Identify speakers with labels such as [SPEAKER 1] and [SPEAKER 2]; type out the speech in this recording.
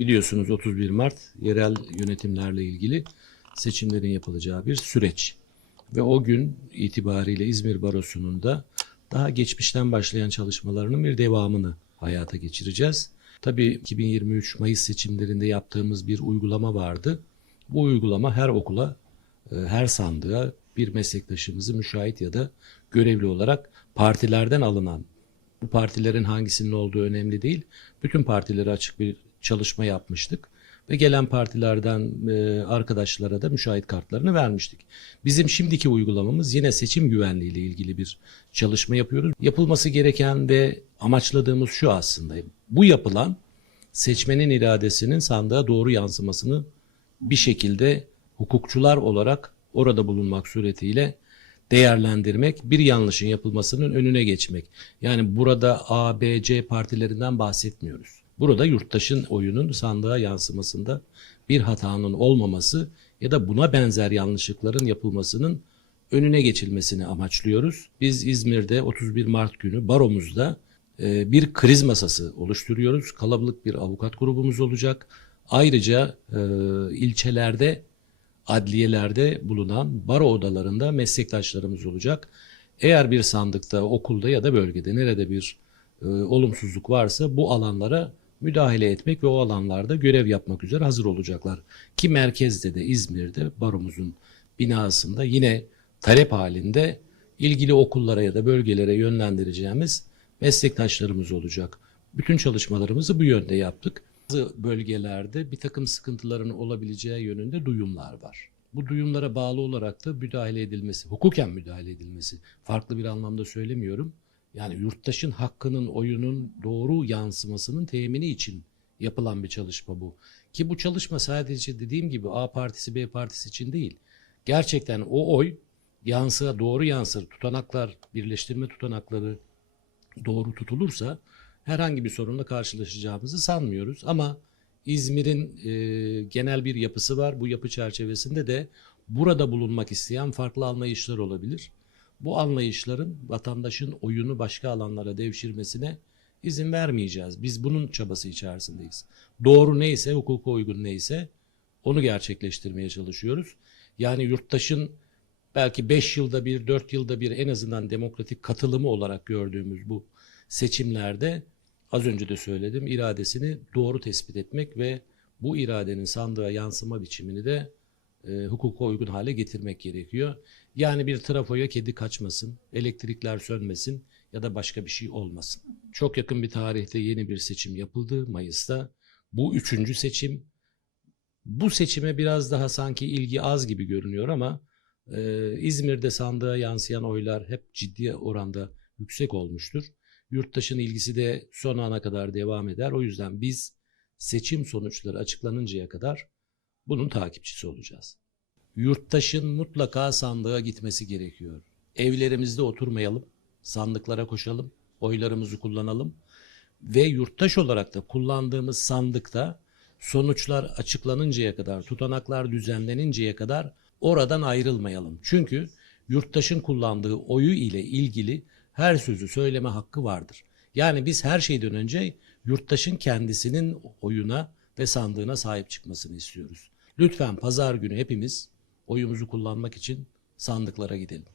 [SPEAKER 1] biliyorsunuz 31 Mart yerel yönetimlerle ilgili seçimlerin yapılacağı bir süreç. Ve o gün itibariyle İzmir Barosu'nun da daha geçmişten başlayan çalışmalarının bir devamını hayata geçireceğiz. Tabii 2023 Mayıs seçimlerinde yaptığımız bir uygulama vardı. Bu uygulama her okula, e, her sandığa bir meslektaşımızı müşahit ya da görevli olarak partilerden alınan bu partilerin hangisinin olduğu önemli değil. Bütün partilere açık bir çalışma yapmıştık ve gelen partilerden e, arkadaşlara da müşahit kartlarını vermiştik. Bizim şimdiki uygulamamız yine seçim güvenliği ile ilgili bir çalışma yapıyoruz. Yapılması gereken ve amaçladığımız şu aslında. Bu yapılan seçmenin iradesinin sandığa doğru yansımasını bir şekilde hukukçular olarak orada bulunmak suretiyle değerlendirmek, bir yanlışın yapılmasının önüne geçmek. Yani burada A, B, C partilerinden bahsetmiyoruz. Burada yurttaşın oyunun sandığa yansımasında bir hatanın olmaması ya da buna benzer yanlışlıkların yapılmasının önüne geçilmesini amaçlıyoruz. Biz İzmir'de 31 Mart günü baromuzda e, bir kriz masası oluşturuyoruz. Kalabalık bir avukat grubumuz olacak. Ayrıca e, ilçelerde adliyelerde bulunan baro odalarında meslektaşlarımız olacak. Eğer bir sandıkta, okulda ya da bölgede nerede bir e, olumsuzluk varsa bu alanlara müdahale etmek ve o alanlarda görev yapmak üzere hazır olacaklar. Ki merkezde de İzmir'de baromuzun binasında yine talep halinde ilgili okullara ya da bölgelere yönlendireceğimiz meslektaşlarımız olacak. Bütün çalışmalarımızı bu yönde yaptık. Bazı bölgelerde bir takım sıkıntıların olabileceği yönünde duyumlar var. Bu duyumlara bağlı olarak da müdahale edilmesi, hukuken müdahale edilmesi, farklı bir anlamda söylemiyorum. Yani yurttaşın hakkının, oyunun doğru yansımasının temini için yapılan bir çalışma bu. Ki bu çalışma sadece dediğim gibi A partisi, B partisi için değil. Gerçekten o oy yansı, doğru yansır, tutanaklar, birleştirme tutanakları doğru tutulursa herhangi bir sorunla karşılaşacağımızı sanmıyoruz. Ama İzmir'in e, genel bir yapısı var. Bu yapı çerçevesinde de burada bulunmak isteyen farklı anlayışlar olabilir. Bu anlayışların vatandaşın oyunu başka alanlara devşirmesine izin vermeyeceğiz. Biz bunun çabası içerisindeyiz. Doğru neyse, hukuka uygun neyse onu gerçekleştirmeye çalışıyoruz. Yani yurttaşın belki 5 yılda bir, 4 yılda bir en azından demokratik katılımı olarak gördüğümüz bu seçimlerde az önce de söyledim iradesini doğru tespit etmek ve bu iradenin sandığa yansıma biçimini de e, hukuka uygun hale getirmek gerekiyor. Yani bir trafoya kedi kaçmasın, elektrikler sönmesin ya da başka bir şey olmasın. Çok yakın bir tarihte yeni bir seçim yapıldı Mayıs'ta. Bu üçüncü seçim. Bu seçime biraz daha sanki ilgi az gibi görünüyor ama e, İzmir'de sandığa yansıyan oylar hep ciddi oranda yüksek olmuştur. Yurttaşın ilgisi de son ana kadar devam eder. O yüzden biz seçim sonuçları açıklanıncaya kadar bunun takipçisi olacağız. Yurttaşın mutlaka sandığa gitmesi gerekiyor. Evlerimizde oturmayalım, sandıklara koşalım, oylarımızı kullanalım ve yurttaş olarak da kullandığımız sandıkta sonuçlar açıklanıncaya kadar, tutanaklar düzenleninceye kadar oradan ayrılmayalım. Çünkü yurttaşın kullandığı oyu ile ilgili her sözü söyleme hakkı vardır. Yani biz her şeyden önce yurttaşın kendisinin oyuna ve sandığına sahip çıkmasını istiyoruz. Lütfen pazar günü hepimiz oyumuzu kullanmak için sandıklara gidelim.